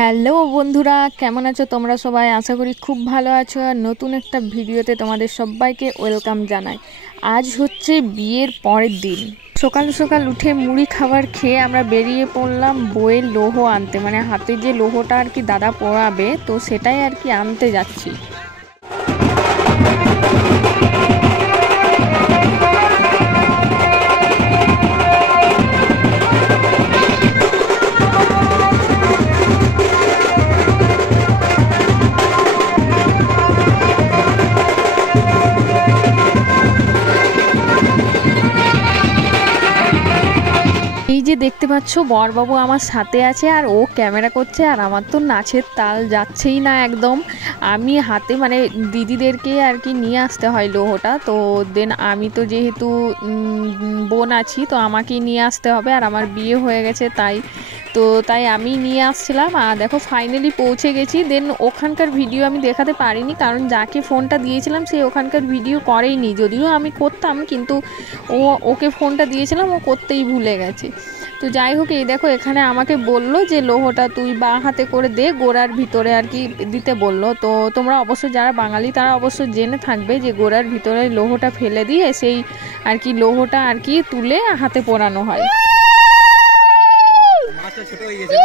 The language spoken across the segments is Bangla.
হ্যালো বন্ধুরা, কেমন আছো তোমরা সবাই? আশা করি খুব ভালো আছো। আর নতুন একটা ভিডিওতে তোমাদের সবাইকে ওয়েলকাম জানাই। আজ হচ্ছে বিয়ের পরের দিন। সকাল সকাল উঠে মুড়ি খাবার খেয়ে আমরা বেরিয়ে পড়লাম বইয়ের লৌহ আনতে, মানে হাতে যে লৌহটা আর কি দাদা পরাবে, তো সেটাই আর কি আনতে যাচ্ছি। এই যে দেখতে পাচ্ছ বরবাবু আমার সাথে আছে আর ও ক্যামেরা করছে, আর আমার তো নাচের তাল যাচ্ছেই না একদম। আমি হাতে মানে দিদিদেরকে আর কি নিয়ে আসতে হয় লৌহটা, তো দেন আমি তো যেহেতু বোন আছি তো আমাকেই নিয়ে আসতে হবে, আর আমার বিয়ে হয়ে গেছে তাই আমি নিয়ে আসছিলাম। আর দেখো ফাইনালি পৌঁছে গেছি। দেন ওখানকার ভিডিও আমি দেখাতে পারিনি, কারণ যাকে ফোনটা দিয়েছিলাম সে ওখানকার ভিডিও করেইনি, যদিও আমি করতাম, কিন্তু ওকে ফোনটা দিয়েছিলাম ও করতেই ভুলে গেছে। তো যাই হোক, এই দেখো এখানে আমাকে বলল যে লৌহটা তুই বাঁ হাতে করে দে, গোড়ার ভিতরে আর কি দিতে বলল। তো তোমরা অবশ্যই যারা বাঙালি তারা অবশ্যই জেনে থাকবে যে গোড়ার ভিতরে লৌহটা ফেলে দিয়ে সেই আর কি লৌহটা আর কি তুলে হাতে পরানো হয়। ছোট হয়ে গেছে।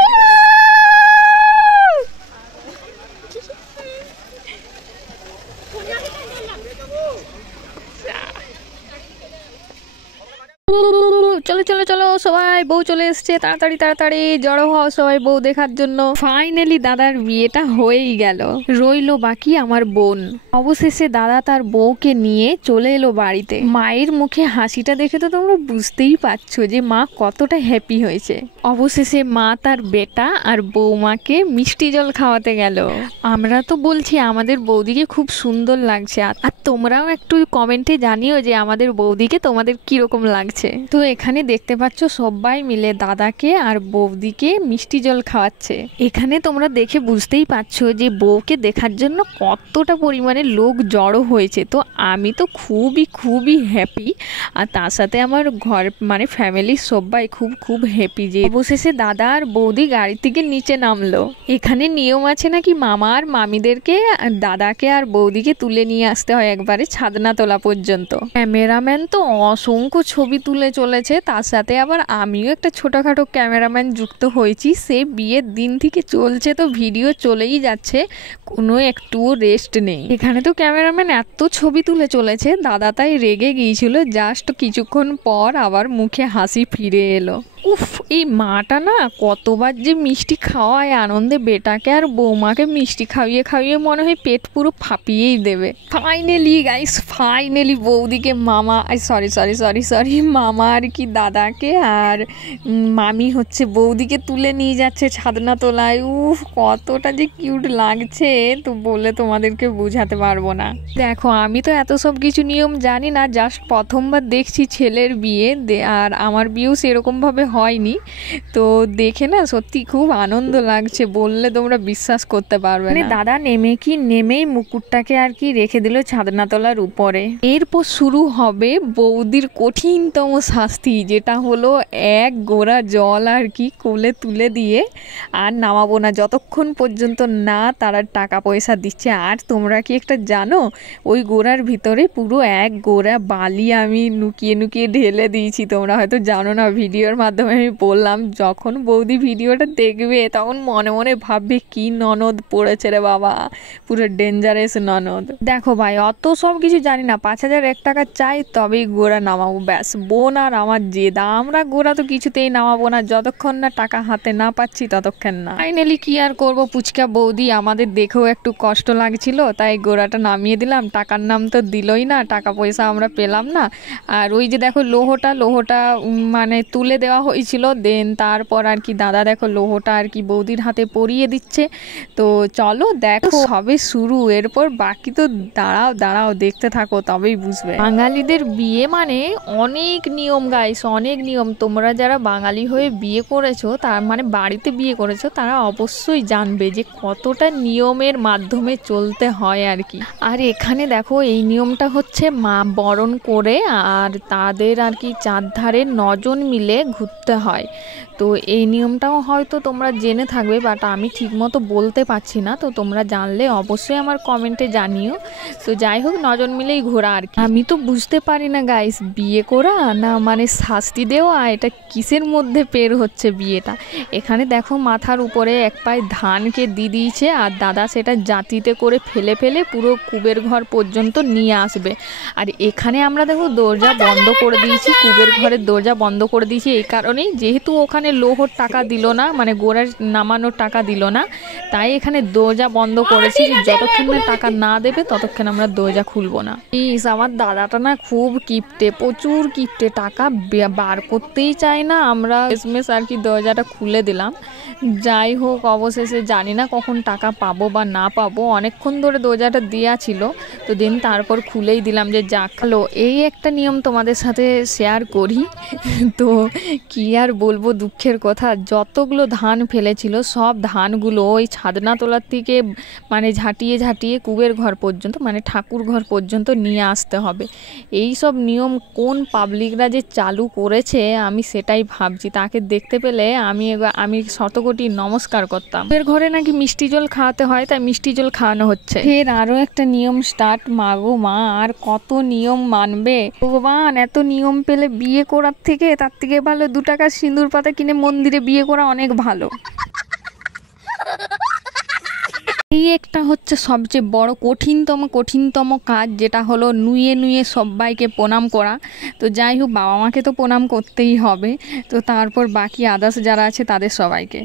চলো চলো চলো সবাই, বউ চলে এসছে, তাড়াতাড়ি তাড়াতাড়ি জড়ো হও সবাই বউ দেখার জন্য। ফাইনালি দাদার বিয়েটা হয়েই গেল, রইলো বাকি আমার বোন। অবশেষে দাদা তার বউকে নিয়ে চলে এলো বাড়িতে। মায়ের মুখে হাসিটা দেখে তো তোমরা বুঝতেই পারছো যে মা কতটা হ্যাপি হয়েছে। অবশেষে মা তার বেটা আর বৌমাকে মিষ্টি জল খাওয়াতে গেল। আমরা তো বলছি আমাদের বৌদিকে খুব সুন্দর লাগছে, আর তোমরাও একটু কমেন্টে জানিও যে আমাদের বৌদিকে তোমাদের কিরকম লাগছে। তো এখানে দেখতে পাচ্ছ সবাই মিলে দাদাকে আর বৌদিকে মিষ্টি জল খাওয়াচ্ছে। এখানে তোমরা দেখে বুঝতেই পারছো যে বউকে দেখার জন্য কতটা পরিমাণে লোক জড়ো হয়েছে। তো আমি তো খুবই হ্যাপি, আর তার সাথে আমার ঘর মানে ফ্যামিলির সবাই খুব হ্যাপি যে অবশেষে দাদা আর বৌদি গাড়ি থেকে নিচে নামলো। এখানে নিয়ম আছে নাকি মামা আর মামিদেরকে দাদাকে আর বৌদিকে তুলে নিয়ে আসতে হয় একবারে ছাদনাতলা পর্যন্ত। ক্যামেরাম্যান তো অসংখ্য ছবি তুলে চলেছে, তার সাথে আবার আমিও একটা ছোটখাটো ক্যামেরাম্যান যুক্ত হয়েছি। সে বিয়ের দিন থেকে চলছে, তো ভিডিও চলেই যাচ্ছে, কোনো একটুও রেস্ট নেই। এখানে তো ক্যামেরাম্যান এত ছবি তুলে চলেছে, দাদা তাই রেগে গিয়েছিল। জাস্ট কিছুক্ষণ পর আবার মুখে হাসি ফিরে এলো। উফ, এই মাটা না কতবার যে মিষ্টি খাওয়ায় আনন্দে বেটাকে আর বৌমাকে মিষ্টি খাইয়ে মনে হয় পেট পুরো ফাঁপিয়েই দেবে। ফাইনালি বৌদিকে মামা সরি মামা আর কি দাদাকে আর মামি হচ্ছে বৌদিকে তুলে নিয়ে যাচ্ছে ছাদনা তোলায়। উফ, কতটা যে কিউট লাগছে তো বলে তোমাদেরকে বোঝাতে পারবো না। দেখো আমি তো এত সব কিছু নিয়ম জানি না, জাস্ট প্রথমবার দেখছি ছেলের বিয়ে, আর আমার বিয়েও সেরকম ভাবে হয়নি। তো দেখে না সত্যি খুব আনন্দ লাগছে, বললে তোমরা বিশ্বাস করতে পারবে না। দাদা নেমেই মুকুটটাকে আর কি রেখে দিল ছাদনাতলার উপরে। এরপর শুরু হবে বৌদির কঠিনতম শাস্তি, যেটা হলো এক গোড়া জল আর কি কোলে তুলে দিয়ে আর নামাবো না যতক্ষণ পর্যন্ত না তারা টাকা পয়সা দিচ্ছে। আর তোমরা কি একটা জানো, ওই গোড়ার ভিতরে পুরো এক গোড়া বালি আমি লুকিয়ে ঢেলে দিয়েছি। তোমরা হয়তো জানো না, ভিডিওর মাধ্যমে আমি বললাম। যখন বৌদি ভিডিওটা দেখবে তখন মনে মনে ভাববে কি ননদ পড়েছে রে বাবা, পুরো ডেঞ্জারাস ননদ। দেখো ভাই, অত সব কিছু জানি না, 5001 টাকা চাই তবেই গোড়া নামাবো, ব্যাস। বোন আর আমার জেদ, আমরা গোড়া তো কিছুতেই নামাবো না যতক্ষণ না টাকা হাতে না পাচ্ছি ততক্ষণ না। ফাইনালি কি আর করবো, পুচকা বৌদি আমাদের দেখেও একটু কষ্ট লাগছিল, তাই গোড়াটা নামিয়ে দিলাম। টাকার নাম তো দিলই না, টাকা পয়সা আমরা পেলাম না। আর ওই যে দেখো লৌহটা মানে তুলে দেওয়া হয়েছিল, দেন তারপর আর কি দাদা দেখো লৌহটা আর কি বৌদির হাতে পরিয়ে দিচ্ছে। তো চলো দেখো সবে শুরু, এরপর বাকি তো দাঁড়াও দেখতে থাকো তবেই বুঝবে। বাঙালিদের বিয়ে মানে অনেক নিয়ম গাইস, অনেক নিয়ম। তোমরা যারা বাঙালি হয়ে বিয়ে করেছো, তার মানে বাড়িতে বিয়ে করেছো, তারা অবশ্যই জানবে যে কতটা নিয়মের মাধ্যমে চলতে হয় আর কি। আর এখানে দেখো এই নিয়মটা হচ্ছে মা বরণ করে আর তাদের আর কি চারধারে 9 জন মিলে ঘুরতে হয়। তো এই নিয়মটাও হয়তো তোমরা জেনে থাকবে, বাট আমি ঠিকমতো বলতে পারছি না। তো তোমরা জানলে অবশ্যই আমার কমেন্টে জানিও। তো যাই হোক, নজন মিলেই ঘোরা আর কি। আমি তো বুঝতে পারি না গাইস, বিয়ে করা না মানে শাস্তি দেওয়া, এটা কিসের মধ্যে পের হচ্ছে বিয়েটা। এখানে দেখো মাথার উপরে এক পায়ে ধানকে দিয়ে দিয়েছে, আর দাদা সেটা জাতিতে করে ফেলে ফেলে পুরো কুবের ঘর পর্যন্ত নিয়ে আসবে। আর এখানে আমরা দেখো দরজা বন্ধ করে দিয়েছি, কুবের ঘরের দরজা বন্ধ করে দিয়েছি এই কারণেই, যেহেতু ওখানে লোহর টাকা দিল না, মানে গোড়ার নামানোর টাকা দিল না, তাই এখানে দরজা বন্ধ করেছি যে যতক্ষণ না টাকা না দেবে ততক্ষণ আমরা দরজা খুলবো না। প্লিজ, আমার দাদাটা না খুব কিপটে, প্রচুর কিপটে, টাকা বার করতেই চায় না। আমরা শেষমেশ আর কি দরজাটা খুলে দিলাম। যাই হোক, অবশেষে জানি না কখন টাকা পাবো বা না পাবো, অনেকক্ষণ ধরে দরজাটা দেওয়া ছিল, তো দিন তারপর খুলেই দিলাম যে যাক। হ্যালো, এই একটা নিয়ম তোমাদের সাথে শেয়ার করি। তো কি আর বলবো, দুঃখের কথা, যতগুলো ধান ফেলেছিল সব ধানগুলো ওই ছাদনা তোলার থেকে মানে ঝাঁটিয়ে ঝাঁটিয়ে কুবের ঘর পর্যন্ত, মানে ঠাকুর ঘর পর্যন্ত নিয়ে আসতে হবে। এই সব নিয়ম কোন পাবলিকরা যে চালু করেছে আমি সেটাই ভাবছি। তাকে দেখতে পেলে আমি শতকোটি নমস্কার করতাম। কুবের ঘরে নাকি মিষ্টি জল খাওয়াতে হয়, তাই মিষ্টি জল খাওয়ানো হচ্ছে। ফের আরও একটা নিয়ম স্টার্ট। মাগো মা, আর কত নিয়ম মানবে ভগবান। এত নিয়ম পেলে বিয়ে করার থেকে, তার থেকে ভালো 2 টাকার সিঁদুর পাতা কিনে মন্দিরে বিয়ে করা অনেক ভালো। এই একটা হচ্ছে সবচেয়ে বড় কঠিনতম কাজ, যেটা হলো নুয়ে নুয়ে সবাইকে প্রণাম করা। তো যাই হোক, বাবা মাকে তো প্রণাম করতেই হবে, তো তারপর বাকি আদার্স যারা আছে তাদের সবাইকে।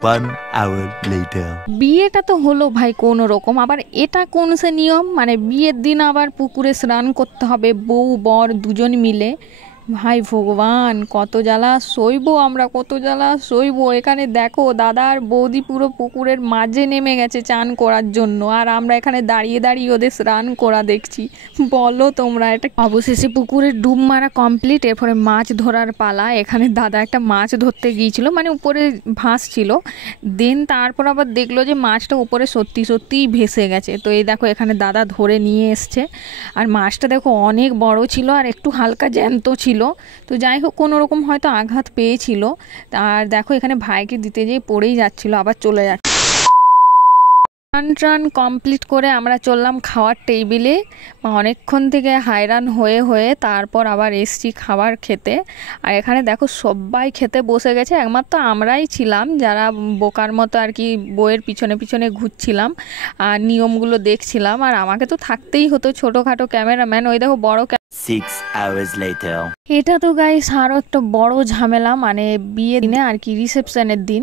1 hour later. বিয়েটা তো হলো ভাই কোনো রকম, আবার এটা কোন সে নিয়ম, মানে বিয়ের দিন আবার পুকুরে স্নান করতে হবে বউ বর দুজন মিলে। ভাই ভগবান, কত জ্বালা সইবো আমরা, কত জ্বালা সইবো। এখানে দেখো দাদা আর বৌদি পুরো পুকুরের মাঝে নেমে গেছে চান করার জন্য, আর আমরা এখানে দাঁড়িয়ে দাঁড়িয়ে ওদের স্নান করা দেখছি। বলো তোমরা, এটা অবশেষে পুকুরের ডুব মারা কমপ্লিট, এরপরে মাছ ধরার পালা। এখানে দাদা একটা মাছ ধরতে গিয়েছিল, মানে উপরে ভাসছিল, দেন তারপর আবার দেখলো যে মাছটা উপরে সত্যি সত্যিই ভেসে গেছে। তো এই দেখো এখানে দাদা ধরে নিয়ে এসছে, আর মাছটা দেখো অনেক বড় ছিল আর একটু হালকা জ্যান্ত ছিল। তো যাই হোক, কোনো রকম হয়তো আঘাত পেয়েছিল। আর দেখো এখানে ভাইকে দিতে যেয়ে পড়েই যাচ্ছিল, আবার চলে যাচ্ছে। স্নান কমপ্লিট করে আমরা চললাম খাওয়ার টেবিলে। অনেকক্ষণ থেকে হায়রান হয়ে হয়ে তারপর আবার এসছি খাবার খেতে। আর এখানে দেখো সবাই খেতে বসে গেছে, একমাত্র আমরাই ছিলাম যারা বোকার মতো আর কি বইয়ের পিছনে পিছনে ঘুরছিলাম আর নিয়মগুলো দেখছিলাম। আর আমাকে তো থাকতেই হতো, ছোটোখাটো ক্যামেরাম্যান। ওই দেখো বড় 6 hours later. এটা তো গাইস আরও একটা বড় ঝামেলা, মানে বিয়ের দিনে আর কি রিসেপশনের দিন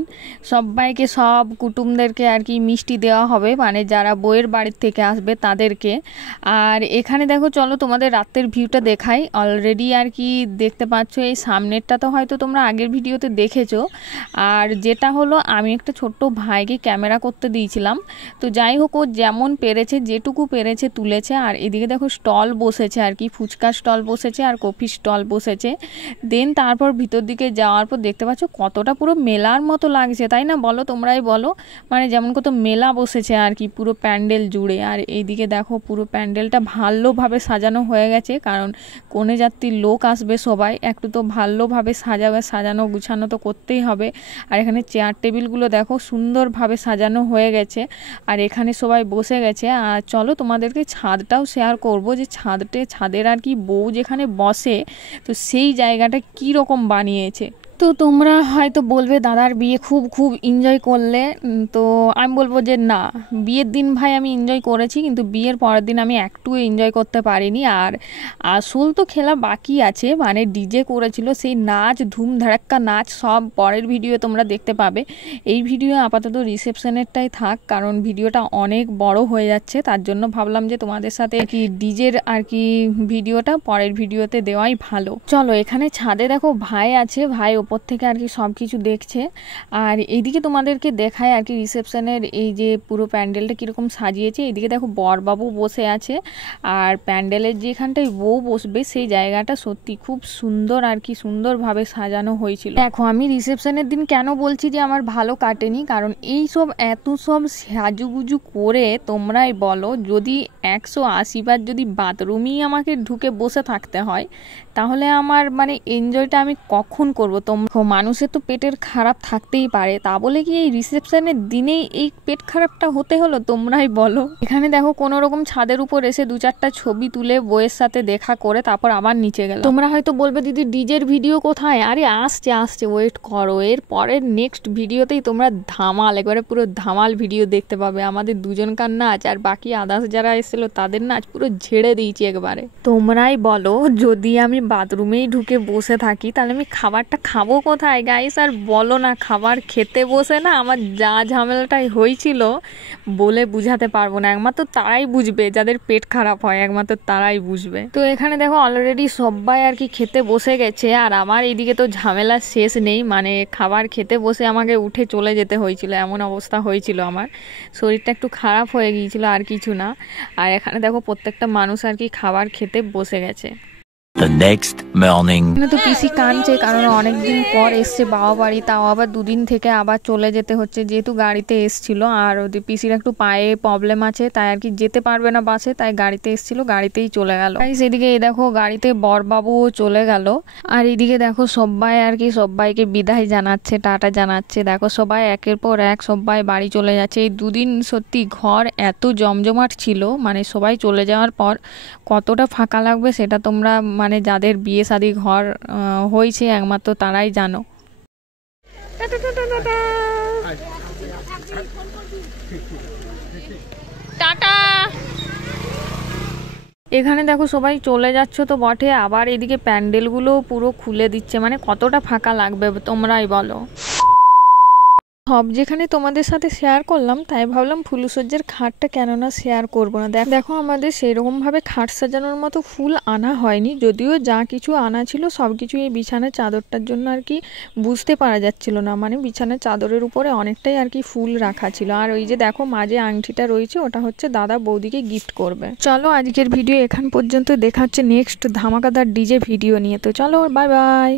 সবাইকে, সব কুটুমদেরকে আর কি মিষ্টি দেওয়া হবে, মানে যারা বইয়ের বাড়ির থেকে আসবে তাদেরকে। আর এখানে দেখো, চলো তোমাদের রাতের ভিউটা দেখাই। অলরেডি আর কি দেখতে পাচ্ছ, এই সামনেরটা তো হয়তো তোমরা আগের ভিডিওতে দেখেছো। আর যেটা হলো, আমি একটা ছোট্ট ভাইকে ক্যামেরা করতে দিয়েছিলাম। তো যাই হোক, ও যেমন পেরেছে যেটুকু পেরেছে তুলেছে। আর এদিকে দেখো স্টল বসেছে আর কি, ফুচকা স্টল বসেছে আর কফি স্টল বসেছে। দেন তারপর ভিতর দিকে যাওয়ার পর দেখতে পাচ্ছ কতটা পুরো মেলার মতো লাগছে, তাই না? বলো তোমরাই বলো, মানে যেমন কত মেলা বসেছে আর কি পুরো প্যান্ডেল জুড়ে। আর এইদিকে দেখো পুরো প্যান্ডেলটা ভালোভাবে সাজানো হয়ে গেছে, কারণ কনে যাত্রীর লোক আসবে সবাই, একটু তো ভালোভাবে সাজানো গুছানো তো করতেই হবে। আর এখানে চেয়ার টেবিলগুলো দেখো সুন্দরভাবে সাজানো হয়ে গেছে, আর এখানে সবাই বসে গেছে। আর চলো তোমাদেরকে ছাদটাও শেয়ার করব, যে ছাদের আর কি বউ যেখানে বসে, তো সেই জায়গাটা কি রকম বানিয়েছে। তো তোমরা হয়তো বলবে দাদার বিয়ে খুব খুব এনজয় করলে, তো আমি বলবো যে না, বিয়ের দিন ভাই আমি এনজয় করেছি, কিন্তু বিয়ের পরের দিন আমি একটু এনজয় করতে পারিনি। আর আসল তো খেলা বাকি আছে, মানে ডিজে করেছিল, সেই নাচ ধুম ধাড়াক্কা নাচ সব পরের ভিডিও তোমরা দেখতে পাবে। এই ভিডিও আপাতত রিসেপশনেরটাই থাক, কারণ ভিডিওটা অনেক বড় হয়ে যাচ্ছে, তার জন্য ভাবলাম যে তোমাদের সাথে কি ডিজের আর কি ভিডিওটা পরের ভিডিওতে দেওয়াই ভালো। চলো, এখানে ছাদে দেখো ভাই আছে, ভাই ওপর থেকে আর কি সব কিছু দেখছে। আর এইদিকে তোমাদেরকে দেখায় আর কি রিসেপশনের এই যে পুরো প্যান্ডেলটা কীরকম সাজিয়েছে। এইদিকে দেখো বরবাবু বসে আছে, আর প্যান্ডেলের যেখানটায় বউ বসবে সেই জায়গাটা সত্যি খুব সুন্দর আর কি সুন্দরভাবে সাজানো হয়েছিল। দেখো, আমি রিসেপশনের দিন কেন বলছি যে আমার ভালো কাটেনি, কারণ এই সব এত সব সাজুগুজু করে তোমরাই বলো, যদি 180 বার যদি বাথরুমেই আমাকে ঢুকে বসে থাকতে হয়, তাহলে আমার মানে এনজয়টা আমি কখন করব মানুষের তো পেটের খারাপ থাকতেই পারে, তা বলে কি এই রিসেপশনের দিনেই এই পেট খারাপটা হতে হলো? তোমরাই বলো। এখানে দেখো কোনো রকম ছাদের উপর এসে 2-4টা ছবি তুলে বইয়ের সাথে দেখা করে তারপর আবার নিচে গেল। তোমরা হয়তো বলবে দিদি ডিজের ভিডিও কোথায়? আরে আসছে ওয়েট করো, এর পরের নেক্সট ভিডিওতেই তোমরা ধামাল, একবারে পুরো ধামাল ভিডিও দেখতে পাবে। আমাদের দুজনকার নাচ আর বাকি আদার্স যারা এসেছিল তাদের নাচ পুরো ঝেড়ে দিয়েছি একবারে। তোমরাই বলো, যদি আমি বাথরুমেই ঢুকে বসে থাকি তাহলে আমি খাবারটা খাবো কোথায় গাইস? আর বলো না, খাবার খেতে বসে না আমার যা ঝামেলাটাই হয়েছিল বলে বুঝাতে পারবো না। একমাত্র তারাই বুঝবে যাদের পেট খারাপ হয়, একমাত্র তারাই বুঝবে। তো এখানে দেখো অলরেডি সবাই আর কি খেতে বসে গেছে, আর আমার এইদিকে তো ঝামেলা শেষ নেই। মানে খাবার খেতে বসে আমাকে উঠে চলে যেতে হয়েছিল, এমন অবস্থা হয়েছিল, আমার শরীরটা একটু খারাপ হয়ে গিয়েছিল, আর কিছু না। আর এখানে দেখো প্রত্যেকটা মানুষ আর কি খাবার খেতে বসে গেছে। The next morning. তো পিসি কাঁদছে, কারণ অনেকদিন পর এসছে বাবা বাড়ি, তাও আবার 2 দিন থেকে আবার চলে যেতে হচ্ছে, যেহেতু গাড়িতে এসছিল। আর ওদের পিসির একটু পায়ে প্রবলেম আছে, তাই আর কি যেতে পারবে না বাসে, তাই গাড়িতে এসছিল, গাড়িতেই চলে গেল। এদিকে এই দেখো গাড়িতে বরবাবুও চলে গেল। আর এদিকে দেখো সবাই আর কি সবাইকে বিদায় জানাচ্ছে, টাটা জানাচ্ছে। দেখো সবাই একের পর এক সবাই বাড়ি চলে যাচ্ছে। এই 2 দিন সত্যি ঘর এত জমজমাট ছিল, মানে সবাই চলে যাওয়ার পর কতটা ফাঁকা লাগবে সেটা তোমরা মানে যাদের বিয়ে শাদী ঘর হয়েছে একমাত্র তারাই জানো। টাটা। এখানে দেখো সবাই চলে যাচ্ছ তো বটে, আবার এদিকে প্যান্ডেলগুলো পুরো খুলে দিচ্ছে, মানে কতটা ফাঁকা লাগবে তোমরাই বলো। সব যেখানে তোমাদের সাথে শেয়ার করলাম, তাই ভাবলাম ফুলসজ্জার খাটটা কেননা শেয়ার করবো না। দেখো আমাদের সেরকমভাবে খাট সাজানোর মতো ফুল আনা হয়নি, যদিও যা কিছু আনা ছিল সব কিছু এই বিছানার চাদরটার জন্য আর কি বুঝতে পারা যাচ্ছিল না, মানে বিছানার চাদরের উপরে অনেকটাই আর কি ফুল রাখা ছিল। আর ওই যে দেখো মাঝে আংটিটা রয়েছে, ওটা হচ্ছে দাদা বৌদিকে গিফট করবে। চলো আজকের ভিডিও এখান পর্যন্ত, দেখা হচ্ছে নেক্সট ধামাকাদার ডিজে ভিডিও নিয়ে। তো চলো বাই বাই।